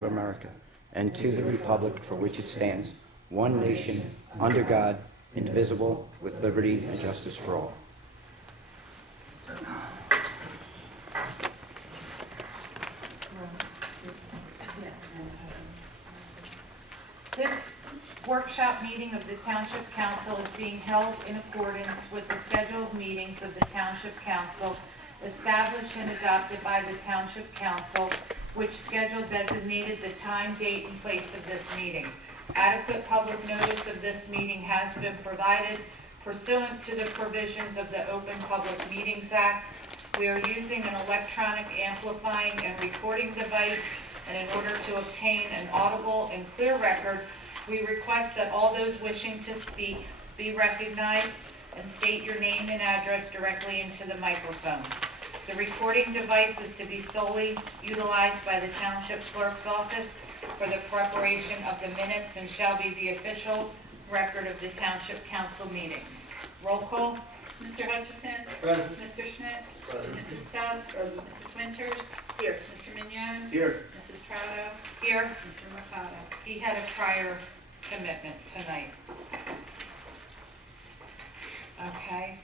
of America, and to the republic for which it stands, one nation, under God, indivisible, with liberty and justice for all. This workshop meeting of the Township Council is being held in accordance with the schedule of meetings of the Township Council established and adopted by the Township Council, which schedule designated the time, date, and place of this meeting. Adequate public notice of this meeting has been provided pursuant to the provisions of the Open Public Meetings Act. We are using an electronic amplifying and recording device, and in order to obtain an audible and clear record, we request that all those wishing to speak be recognized and state your name and address directly into the microphone. The recording device is to be solely utilized by the Township Clerk's Office for the preparation of the minutes and shall be the official record of the Township Council meetings. Roll call. Mr. Hutchison. Present. Mr. Schmidt. Present. Mrs. Stubbs. Present. Mrs. Winters. Here. Mr. Mignon. Here. Mrs. Trotter. Here. Mr. Mercado. He had a prior commitment tonight. Okay.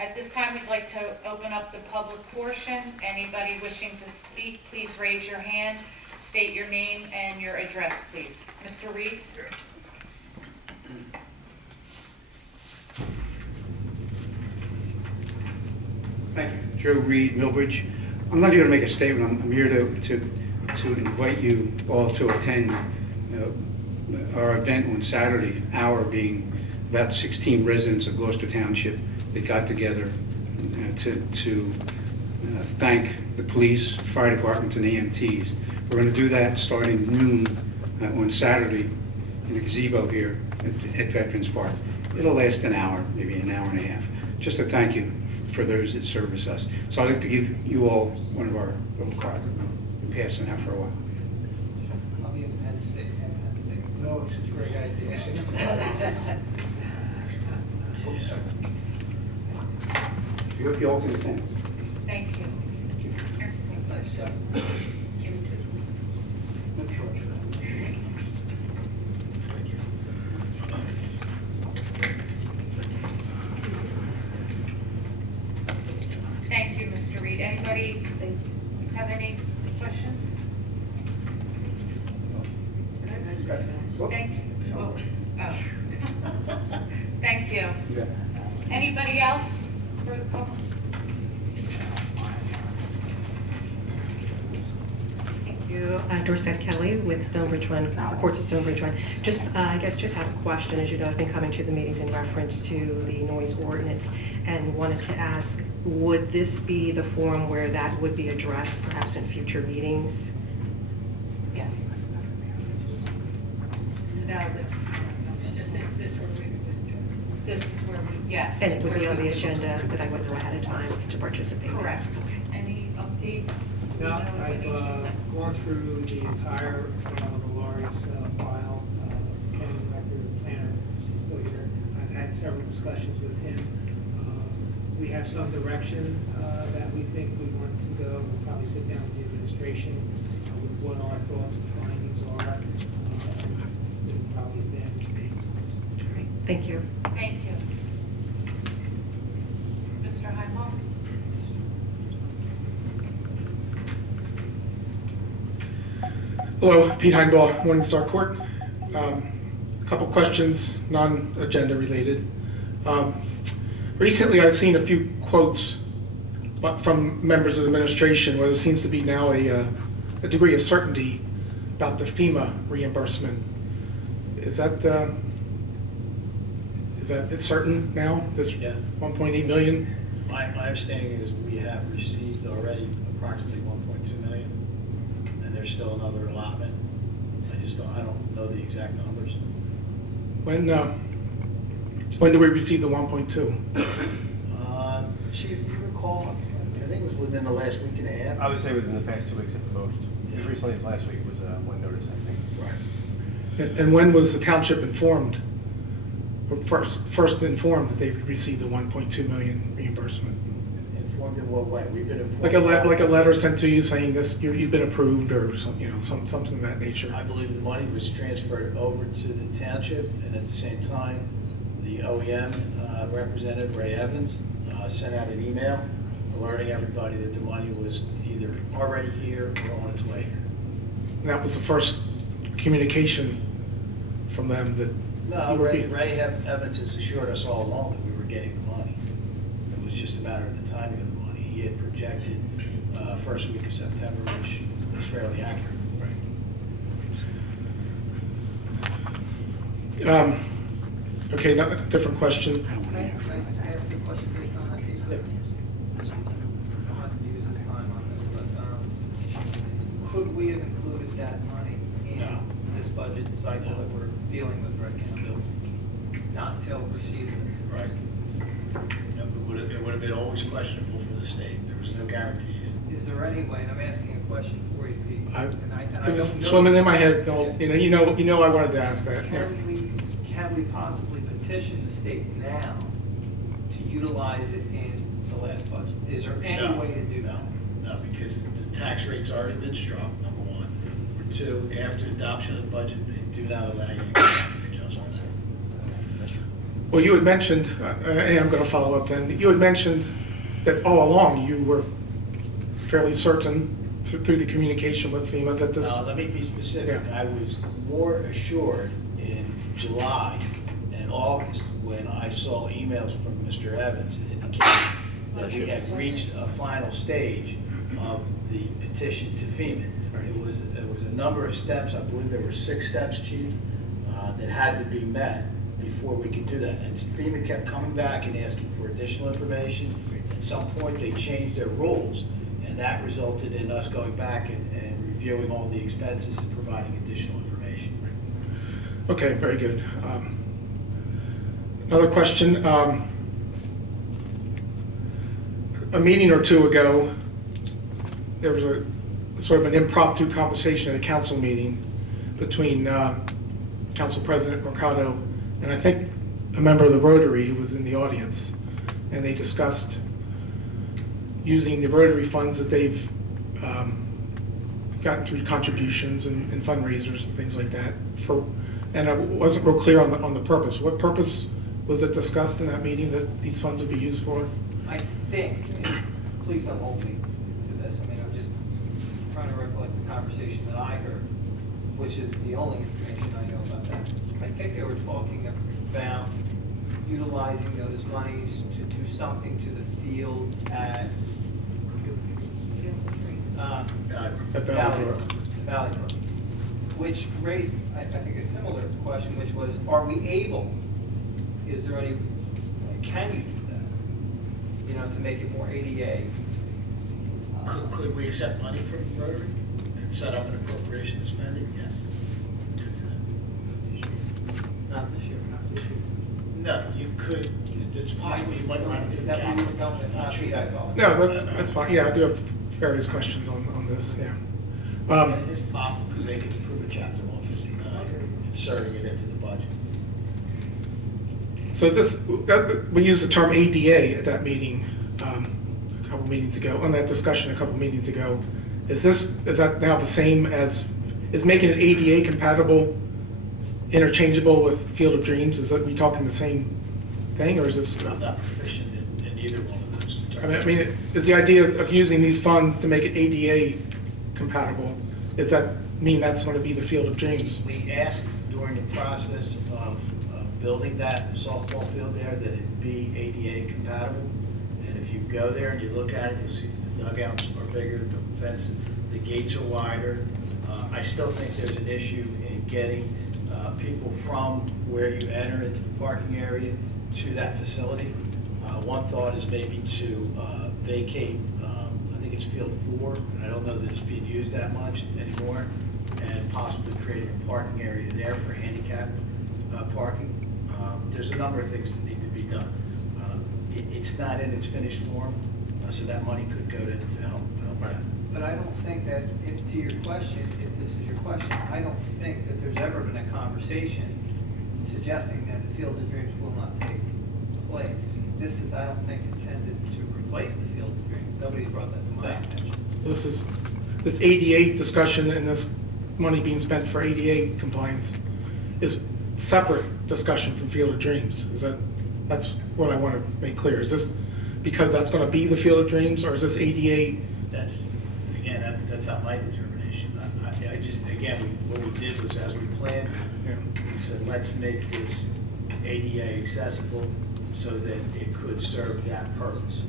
At this time, we'd like to open up the public portion. Anybody wishing to speak, please raise your hand, state your name and your address, please. Mr. Reed? Thank you. Joe Reed, Millbridge. I'm not here to make a statement. I'm here to invite you all to attend our event on Saturday, hour being about 16 residents of Gloucester Township that got together to thank the police, fire departments, and EMTs. We're going to do that starting noon on Saturday in the gazebo here at Veterans Park. It'll last an hour, maybe an hour and a half, just to thank you for those that service us. So I'd like to give you all one of our little cards. We've been passing out for a while. I'll be in Penn State. No, it's a great idea. We hope you all can attend. Thank you. That's a nice job. Thank you, Mr. Reed. Anybody have any questions? Thank you. Oh. Thank you. Yeah. Anybody else for the public? Thank you. Dorset Kelly with Stonebridge Run, the courts of Stonebridge Run. I guess just have a question. As you know, I've been coming to the meetings in reference to the noise ordinance and wanted to ask, would this be the forum where that would be addressed perhaps in future meetings? Yes. No, this is where we, yes. And it would be on the agenda that I would know ahead of time to participate? Correct. Any update? No, I've gone through the entire Valari's file. County record planner is still here. I've had several discussions with him. We have some direction that we think we want to go. We'll probably sit down with the administration with what our thoughts and findings are. We'll probably then. All right. Thank you. Thank you. Mr. Heimel? Hello, Pete Heinball, Morningstar Court. A couple questions, non-agenda related. Recently, I've seen a few quotes from members of the administration where there seems to be now a degree of certainty about the FEMA reimbursement. Is that it's certain now, this Yeah. 1.8 million? My understanding is we have received already approximately 1.2 million, and there's still another allotment. I don't know the exact numbers. When do we receive the 1.2? Chief, do you recall? I think it was within the last week and a half. I would say within the past 2 weeks at the most. As recently as last week was one notice, I think. Right. And when was the township informed, or first informed that they would receive the 1.2 million reimbursement? Informed Informed in what way? We've been informed. Like a letter sent to you saying this, you've been approved, or some, something of that nature? I believe the money was transferred over to the township, and at the same time, the OEM representative, Ray Evans, sent out an email alerting everybody that the money was either already here or on its way here. And that was the first communication from them that No, you were Ray Evans has assured us all along that we were getting the money. It was just a matter of the timing of the money. He had projected first week of September, which was fairly accurate. Okay, now, different question. Can I ask you a question based on that piece? I'm not going to use this time on this, but could we have included that money in No. this budget cycle No. that we're dealing with right now? Not until preceding. Right. It would have been always questionable for the state. There was no guarantees. Is there any way, and I'm asking a question for you, Pete. It was swimming in my head. You know, I wanted to ask that. Can we possibly petition the state now to utilize it in the last budget? Is there any way to do that? No, because the tax rate's already been struck, number one. Number two, after adoption of the budget, they do not allow you to make adjustments. Well, you had mentioned, and I'm going to follow up then, you had mentioned that all along you were fairly certain through the communication with FEMA that this... Let me be specific. Yeah. I was more assured in July and August when I saw emails from Mr. Evans indicating that we had reached a final stage of the petition to FEMA. It was a number of steps. I believe there were 6 steps, Chief, that had to be met before we could do that. And FEMA kept coming back and asking for additional information. At some point, they changed their rules, and that resulted in us going back and reviewing all the expenses and providing additional information. Okay, very good. Another question. A meeting or two ago, there was a sort of an impromptu conversation at a council meeting between Council President Mercado and I think a member of the Rotary who was in the audience. And they discussed using the Rotary funds that they've gotten through contributions and fundraisers and things like that. And I wasn't real clear on the purpose. What purpose was it discussed in that meeting that these funds would be used for? I think, and please don't hold me to this, I mean, I'm just trying to recollect the conversation that I heard, which is the only information I know about that. I think they were talking about utilizing those monies to do something to the field at Valley Brook, which raised, I think, a similar question, which was, are we able, is there any, can you do that, to make it more ADA? Could we accept money from Rotary and set up an appropriation spending? Yes. We could do that. Not this year, not this year. No, you could, it's possible you might run it through Is the that where you were capital. going with Not that? sure. I thought. No, that's fine. Yeah, I do have various questions on this, yeah. And it's possible because they can approve a chapter 159, inserting it into the budget. So we used the term ADA at that meeting a couple meetings ago, on that discussion a couple meetings ago. Is that now the same as, is making it ADA compatible interchangeable with Field of Dreams? Is that, we talking the same thing, or is this? I'm not proficient in either one of those terms. I mean, is the idea of using these funds to make it ADA compatible, does that mean that's going to be the Field of Dreams? We asked during the process of building that softball field there that it be ADA compatible. And if you go there and you look at it, you'll see the dugouts are bigger, the fence, the gates are wider. I still think there's an issue in getting people from where you enter into the parking area to that facility. One thought is maybe to vacate, I think it's field 4, and I don't know that it's being used that much anymore, and possibly creating a parking area there for handicap parking. There's a number of things that need to be done. It's not in its finished form, so that money could go to help that. But I don't think that, to your question, if this is your question, I don't think that there's ever been a conversation suggesting that the Field of Dreams will not take place. This is, I don't think, intended to replace the Field of Dreams. Nobody's brought that to my attention. This ADA discussion and this money being spent for ADA compliance is separate discussion from Field of Dreams. That's what I want to make clear. Is this because that's going to be the Field of Dreams, or is this ADA? That's, again, that's not my determination. I just, again, what we did was, as we planned, Yeah. we said, let's make this ADA accessible so that it could serve that purpose.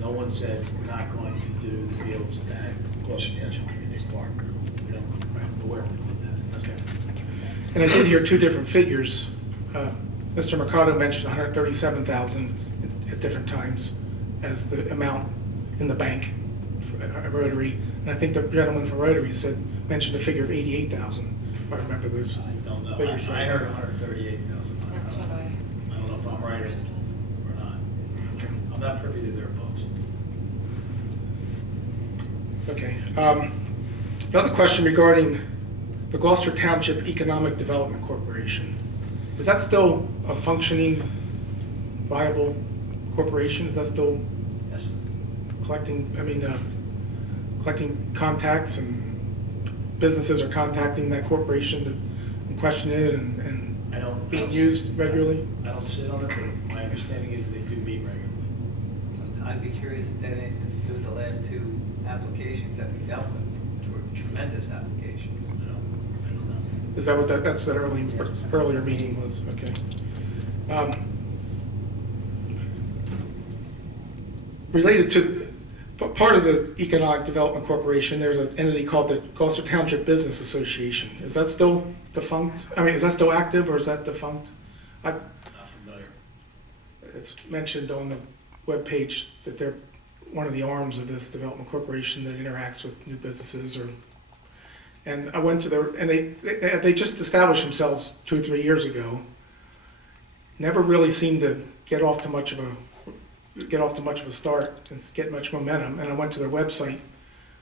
No one said we're not going to do the fields at Gloucester Township Community Park. We don't, where we did that. Okay. And I did hear two different figures. Mr. Mercado mentioned 137,000 at different times as the amount in the bank for Rotary. And I think the gentleman from Rotary mentioned a figure of 88,000, if I remember those I don't know. figures I right. heard 138,000. That's what I don't know if I'm right or not. I'm not privy to their books. Okay. Another question regarding the Gloucester Township Economic Development Corporation. Is that still a functioning, viable corporation? Is that still Yes. collecting contacts, and businesses are contacting that corporation and questioning it and I don't. being used regularly? I don't sit on it, but my understanding is they do meet regularly. I'd be curious if that had anything to do with the last two applications that we dealt with, which were tremendous applications. I don't know. Is that what that's that earlier meeting was? Okay. Related to part of the Economic Development Corporation, there's an entity called the Gloucester Township Business Association. Is that still defunct? I mean, is that still active, or is that defunct? Not familiar. It's mentioned on the webpage that they're one of the arms of this development corporation that interacts with new businesses. And I went to their, and they just established themselves 2 or 3 years ago. Never really seemed to get off to much of a start and get much momentum. And I went to their website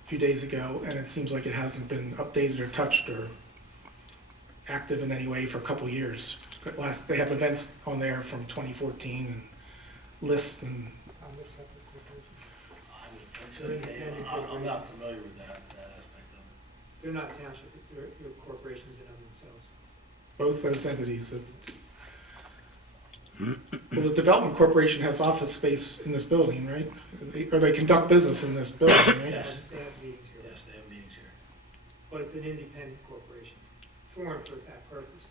a few days ago, and it seems like it hasn't been updated or touched or active in any way for a couple years. They have events on there from 2014 and lists and. I'm not familiar with that aspect of it. They're not township, they're corporations in of themselves. Both those entities. Well, the Development Corporation has office space in this building, right? Or they conduct business in this building, right? Yes. They have meetings here. Yes, they have meetings here. But it's an independent corporation, formed for that purpose.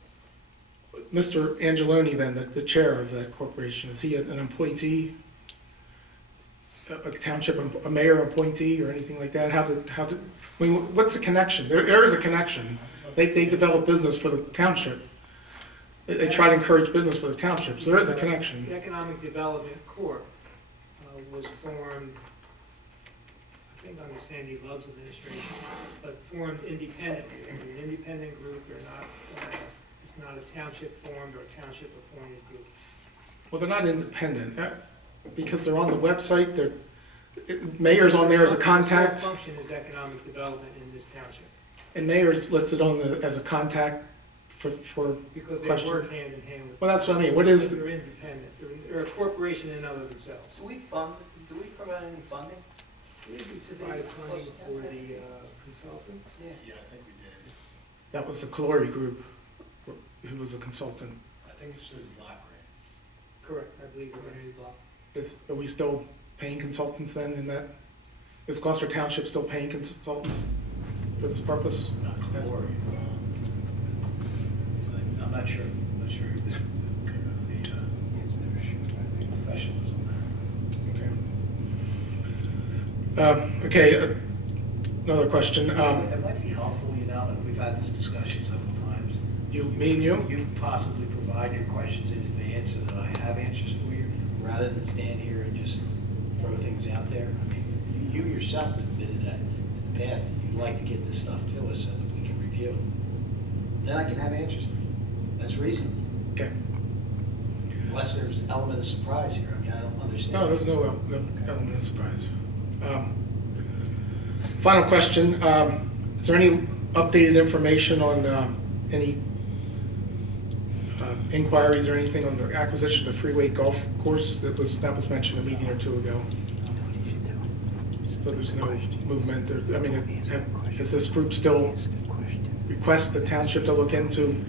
Mr. Angeloni, then, the chair of that corporation, is he an appointee, a township, a mayor appointee or anything like that? I mean, what's the connection? There is a connection. They develop business for the township. They try to encourage business for the township, so there is a connection. The Economic Development Corp. Was formed, I think under Sandy Love's administration, but formed independently. They're an independent group. They're not, it's not a township formed or a township appointed group. Well, they're not independent, because they're on the website, mayor's on there as a contact, Their function is economic development in this township, and mayor's listed as a contact for because they question. work hand in hand with. Well, that's what I mean. What is, They're independent. They're a corporation in and of themselves. Do we provide any funding? We provide funding for the consultant. Yeah. Yeah, I think we did. that was the Calori Group, who was a consultant. I think it's through the block grant. Correct, I believe we're going to block. Are we still paying consultants then in that? Is Gloucester Township still paying consultants for this purpose? Not Calori. I'm not sure. I'm not sure who the professionals on that. Okay, another question. It might be helpful, and we've had this discussion several times. Me and you? You possibly provide your questions in advance so that I have answers for you, rather than stand here and just throw things out there. I mean, you yourself admitted that in the past, that you'd like to get this stuff to us so that we can review it. Then I can have answers for you. That's reasonable. Okay. Unless there's an element of surprise here. I mean, I don't understand. No, there's no element of surprise. Final question. Is there any updated information on any inquiries or anything on the acquisition of the freeway golf course that was mentioned a meeting or two ago? So there's no movement, I mean, is this group still request the township to look into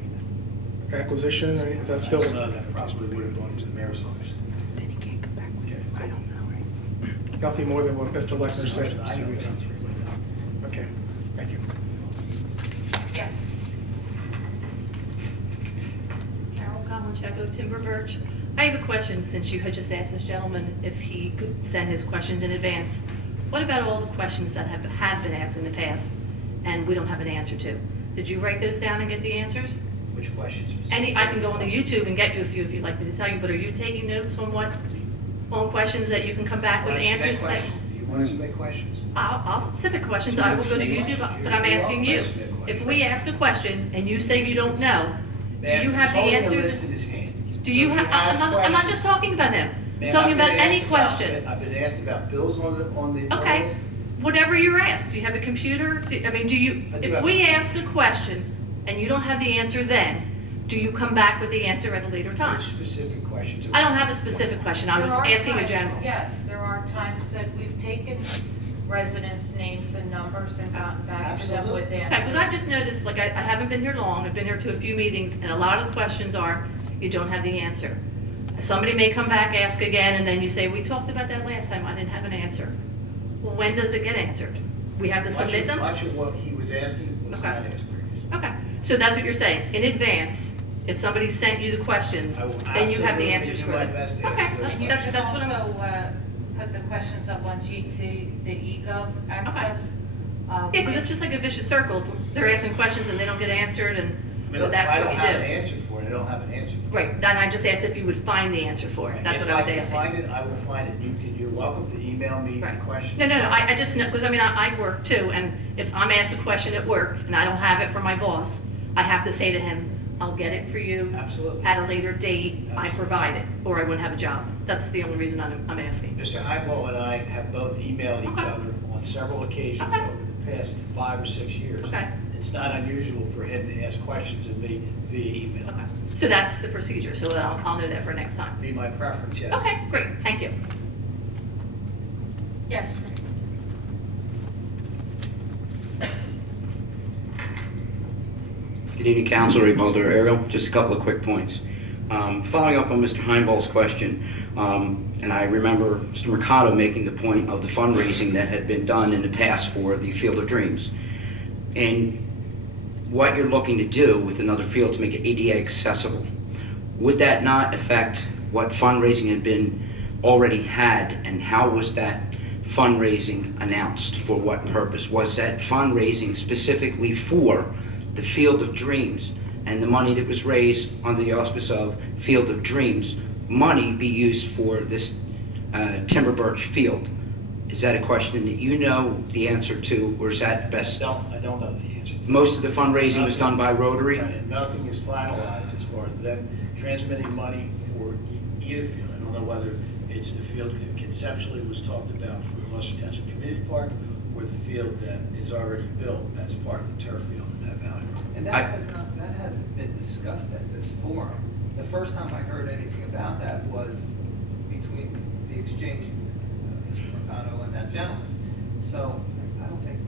acquisition, or is that still? No, that probably would have gone to the mayor's office. Nothing more than what Mr. Lechner said? I know. Okay, thank you. Yes. Carol Colancheco, Timber Birch. I have a question, since you had just asked this gentleman if he could send his questions in advance. What about all the questions that have been asked in the past and we don't have an answer to? Did you write those down and get the answers? Which questions? I can go on the YouTube and get you a few if you'd like me to tell you, but are you taking notes on questions that you can come back with answers? Do you want to submit questions? I'll submit questions, I will go to YouTube, but I'm asking you. If we ask a question and you say you don't know, do you have the answers? Do you have, I'm not just talking about him, I'm talking about any question. I've been asked about bills on the. Okay, whatever you're asked, do you have a computer? If we ask a question and you don't have the answer then, do you come back with the answer at a later time? Specific questions. I don't have a specific question, I was There are asking a times- general. Yes, there are times that we've taken residents' names and numbers and gotten back to them with Absolutely. answers. Okay, because I've just noticed, like, I haven't been here long, I've been here to a few meetings, and a lot of the questions are, you don't have the answer. Somebody may come back, ask again, and then you say, we talked about that last time, I didn't have an answer. Well, when does it get answered? We have to submit them? Much of what he was asking was Okay. not asked previously. Okay, so that's what you're saying, in advance, if somebody sent you the questions, I will then you have the absolutely answers do for my them. best to Okay, answer those You that's can what I'm. also put the questions up on GT, the eGov access. Yeah, because it's just like a vicious circle, they're asking questions and they don't get answered, and so If that's I what don't we have an do. answer for it, I don't have an answer for it. Right, then I just asked if you would find the answer for it, that's what I was If I asking. can find it, I will find it. You're welcome to email me the Right. question. No, I just know, because I mean, I work too, and if I'm asked a question at work and I don't have it from my boss, I have to say to him, I'll get it for you. Absolutely. At a later date, I provide it, or I wouldn't have a job. That's the only reason I'm asking. Mr. Heimel and I have both emailed each Okay. other on several occasions Okay. over the past 5 or 6 years. Okay. It's not unusual for him to ask questions of me via email. Okay, so that's the procedure, so I'll know that for next time. Be my preference, yes. Okay, great, thank you. Yes. Good evening, Council. Revolder Ariel. Just a couple of quick points. Following up on Mr. Heimbol's question, and I remember Mr. Mercado making the point of the fundraising that had been done in the past for the Field of Dreams. And what you're looking to do with another field to make it ADA accessible, would that not affect what fundraising had been already had, and how was that fundraising announced? For what purpose? Was that fundraising specifically for the Field of Dreams, and the money that was raised under the auspice of Field of Dreams money be used for this Timber Birch field? Is that a question that you know the answer to, or is that best? I don't know the answer. Most of the fundraising was done by Rotary? Right, nothing is finalized as far as them transmitting money for either field. I don't know whether it's the field that conceptually was talked about for the Gloucester Township Community Park, or the field that is already built as part of the turf field at that Valley Road. And I- that hasn't been discussed at this forum. The first time I heard anything about that was between the exchange, Mr. Mercado and that gentleman. So I don't think,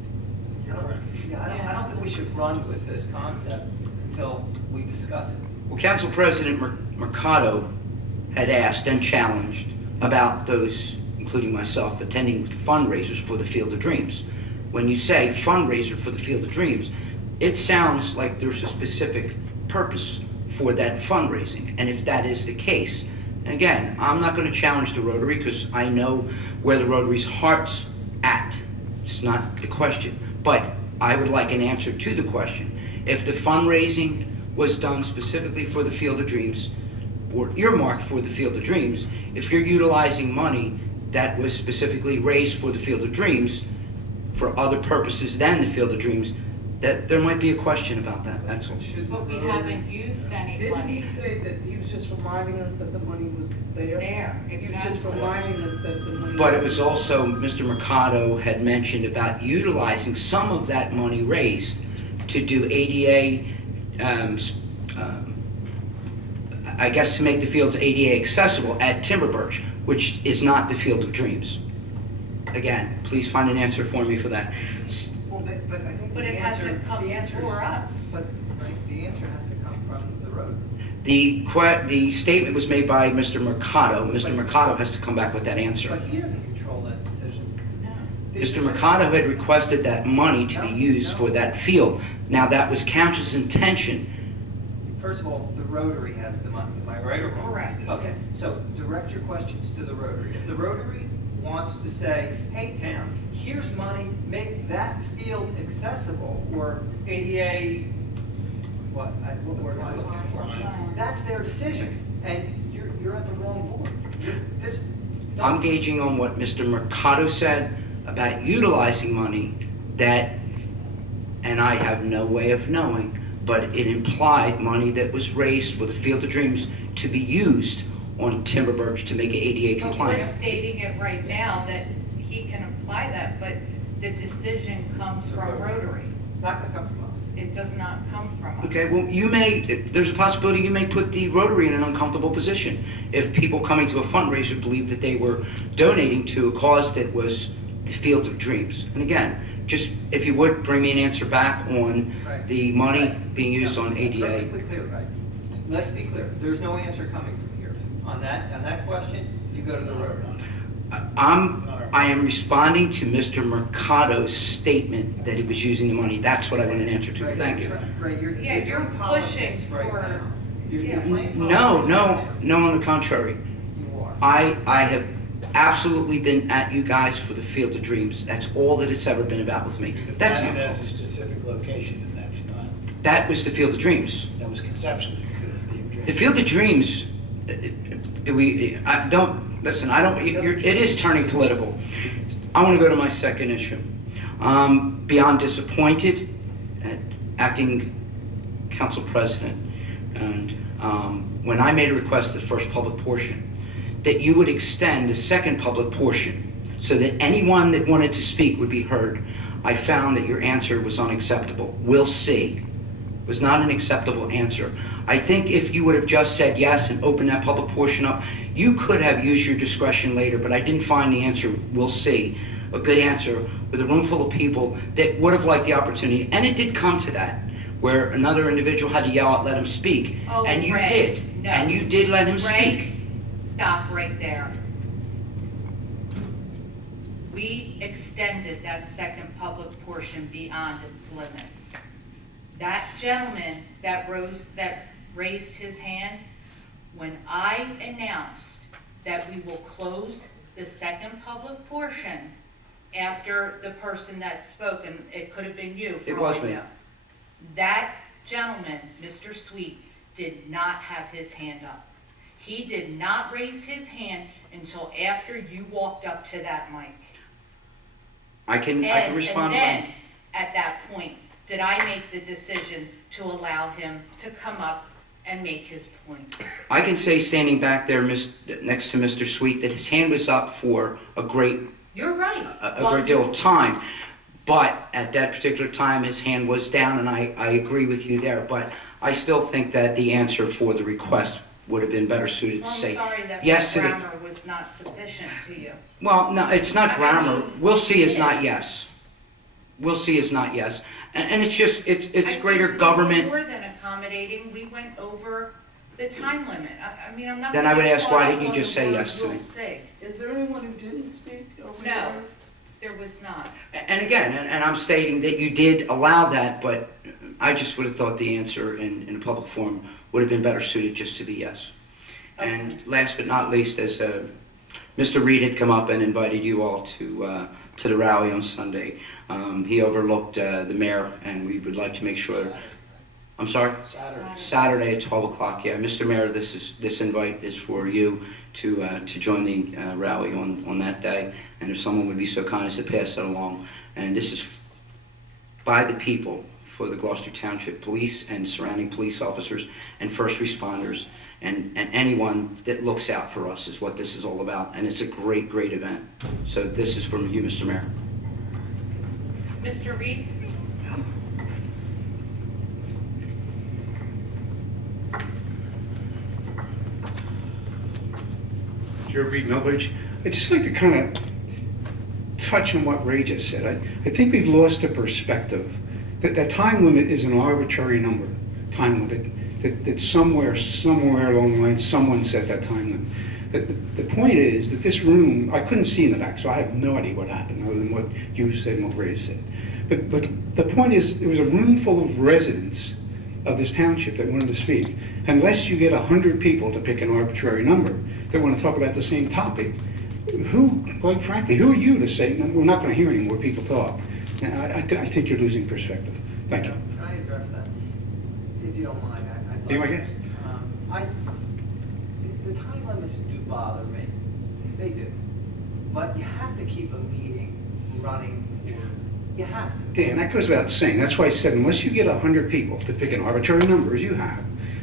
I don't think we should run with this concept until we discuss it. Well, Council President Mercado had asked and challenged about those, including myself, attending fundraisers for the Field of Dreams. When you say fundraiser for the Field of Dreams, it sounds like there's a specific purpose for that fundraising. And if that is the case, and again, I'm not going to challenge the Rotary because I know where the Rotary's heart's at. It's not the question. But I would like an answer to the question. If the fundraising was done specifically for the Field of Dreams, or earmarked for the Field of Dreams, if you're utilizing money that was specifically raised for the Field of Dreams for other purposes than the Field of Dreams, that there might be a question about that, that's all. But we haven't used any Didn't he money say that he was just reminding us that the money was there? there. He was just Exactly. reminding us that the money. But it was also, Mr. Mercado had mentioned about utilizing some of that money raised to do ADA, I guess to make the fields ADA accessible at Timber Birch, which is not the Field of Dreams. Again, please find an answer for me for that. Well, but I think But the it hasn't answer, come the answer is. before us. But, right, the answer has to come from the road. The statement was made by Mr. Mercado. Mr. Mercado has to come back with that answer. But he doesn't control that decision. The Mr. decision- Mercado had requested that money to be used for that field. Now, that was council's intention. First of all, the Rotary has the money, am I right or wrong? Correct. Okay, so direct your questions to the Rotary. If the Rotary wants to say, hey, town, here's money, make that field accessible, or ADA, what word am I looking for? That's their decision, and you're at the wrong board. This. I'm gauging on what Mr. Mercado said about utilizing money that, and I have no way of knowing, but it implied money that was raised for the Field of Dreams to be used on timber birch to make it ADA But we're compliant. stating it right now that he can apply that, but the decision comes from Rotary. It's not gonna come from us. It does not come from us. Okay, well, there's a possibility you may put the Rotary in an uncomfortable position. If people coming to a fundraiser believed that they were donating to a cause that was the Field of Dreams. And again, just if you would, bring me an answer back on Right. the money Right. being used No, on ADA. Perfectly clear, right? Let's be clear, there's no answer coming from here. On that question, you go to the Rotary. I am responding to Mr. Mercado's statement that he was using the money. That's what I want an answer to. Right, Thank you. Right, Yeah, you're doing politics pushing right for- now. You're yeah. playing No, politics no, right now. no, on the contrary. You are. I have absolutely been at you guys for the Field of Dreams. That's all that it's ever been about with me. That's Define it not, as a specific location, and that's not, that was the Field of Dreams. that was conceptually could be a dream. The Field of Dreams, listen, it is turning political. I want to go to my second issue. Beyond disappointed at acting council president, and when I made a request at the first public portion, that you would extend the second public portion so that anyone that wanted to speak would be heard. I found that your answer was unacceptable. We'll see. Was not an acceptable answer. I think if you would have just said yes and opened that public portion up, you could have used your discretion later, but I didn't find the answer, we'll see, a good answer with a room full of people that would have liked the opportunity. And it did come to that, where another individual had to yell out, let him speak. Oh, And you Ray, did. no. And you did let him Ray, speak. stop right there. We extended that second public portion beyond its limits. That gentleman that raised his hand, when I announced that we will close the second public portion after the person that spoke, and it could have been you. It for was all I me. know. That gentleman, Mr. Sweet, did not have his hand up. He did not raise his hand until after you walked up to that mic. I can respond. And then, at that point, did I make the decision to allow him to come up and make his point. I can say standing back there next to Mr. Sweet that his hand was up for a great You're right. great deal of time. But at that particular time, his hand was down, and I agree with you there. But I still think that the answer for the request would have been better suited to I'm say sorry that yes my to the... grammar was not sufficient to you. Well, no, it's not I grammar. mean, We'll see is it not is. yes. We'll see is not yes. And it's just, I it's think greater we were government. More than accommodating, we went over the time limit. I mean, I'm not. Then I would gonna ask, call why out didn't you on just the say word yes to we'll me? see. Is there anyone who didn't speak over No. there? There was not. And again, and I'm stating that you did allow that, but I just would have thought the answer in a public forum would have been better suited just to be yes. And last but not least, as Mr. Reed had come up and invited you all to the rally on Sunday, he overlooked the mayor, and we would like to make sure. I'm sorry? Saturday at 12 o'clock, yeah. Mr. Mayor, this invite is for you to join the rally on that day. And if someone would be so kind as to pass that along. And this is by the people, for the Gloucester Township Police and surrounding police officers and first responders and anyone that looks out for us is what this is all about. And it's a great, great event. So this is from you, Mr. Mayor. Mr. Reed? Joe Reed, Millbridge. I'd just like to kind of touch on what Ray just said. I think we've lost the perspective that time limit is an arbitrary number, time limit, that somewhere along the line, someone set that time limit. The point is that this room, I couldn't see in the back, so I have no idea what happened, other than what you said and what Ray said. But the point is, there was a room full of residents of this township that wanted to speak. Unless you get 100 people to pick an arbitrary number that want to talk about the same topic, quite frankly, who are you to say, no, we're not going to hear any more people talk? I think you're losing perspective. Thank you. Can I address that? If you don't mind, I'd like. Be my guest. The time limits do bother me. They do. But you have to keep a meeting running. You have to. Dan, that goes without saying. That's why I said, unless you get 100 people to pick an arbitrary number, as you have,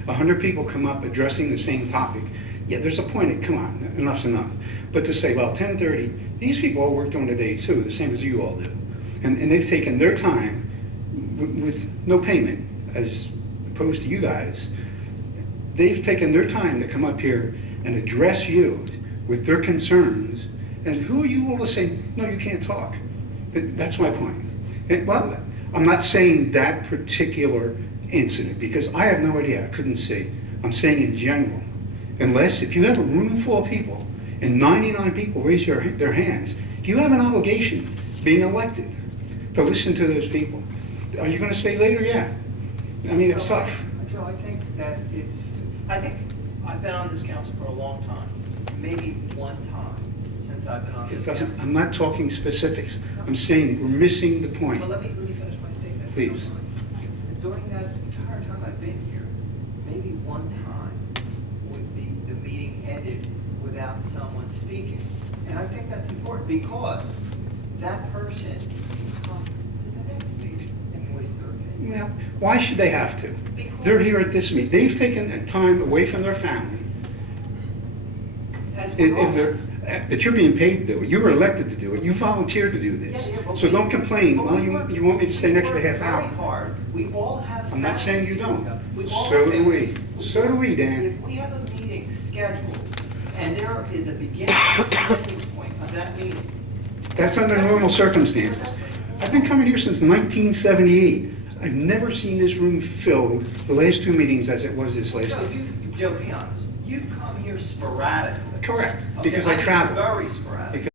100 people come up addressing the same topic, yeah, there's a point at, come on, enough's enough. But to say, well, 10:30, these people all work during the day too, the same as you all do. And they've taken their time with no payment, as opposed to you guys. They've taken their time to come up here and address you with their concerns. And who are you all to say, no, you can't talk? That's my point. Well, I'm not saying that particular incident, because I have no idea, I couldn't see. I'm saying in general, unless, if you have a room full of people, and 99 people raise their hands, you have an obligation, being elected, to listen to those people. Are you going to stay later? Yeah. I mean, it's tough. Joe, I think that I think I've been on this council for a long time, maybe one time since I've been on this council. I'm not talking specifics. I'm saying we're missing the point. Well, let me finish my statement. Please. During that entire time I've been here, maybe one time the meeting ended without someone speaking. And I think that's important because that person can come to the next meeting and voice their opinion. Well, why should they have to? Because- They're here at this meeting. They've taken time away from their family. As we all have. But you're being paid to do it. You were elected to do it. You volunteered to do this. Yeah, but So we- don't complain. but Well, we you work- want me to stay next for a half Very hour? hard. We all have. I'm not saying you don't. We all So have do we. families. So do we, Dan. If we have a meeting scheduled and there is a beginning and ending point of that meeting. That's under normal circumstances. I've been coming here since 1978. I've never seen this room filled the last two meetings as it was this last Joe, time. Joe, be honest. You've come here sporadically. Correct, Okay, because I mean travel. Very sporadic.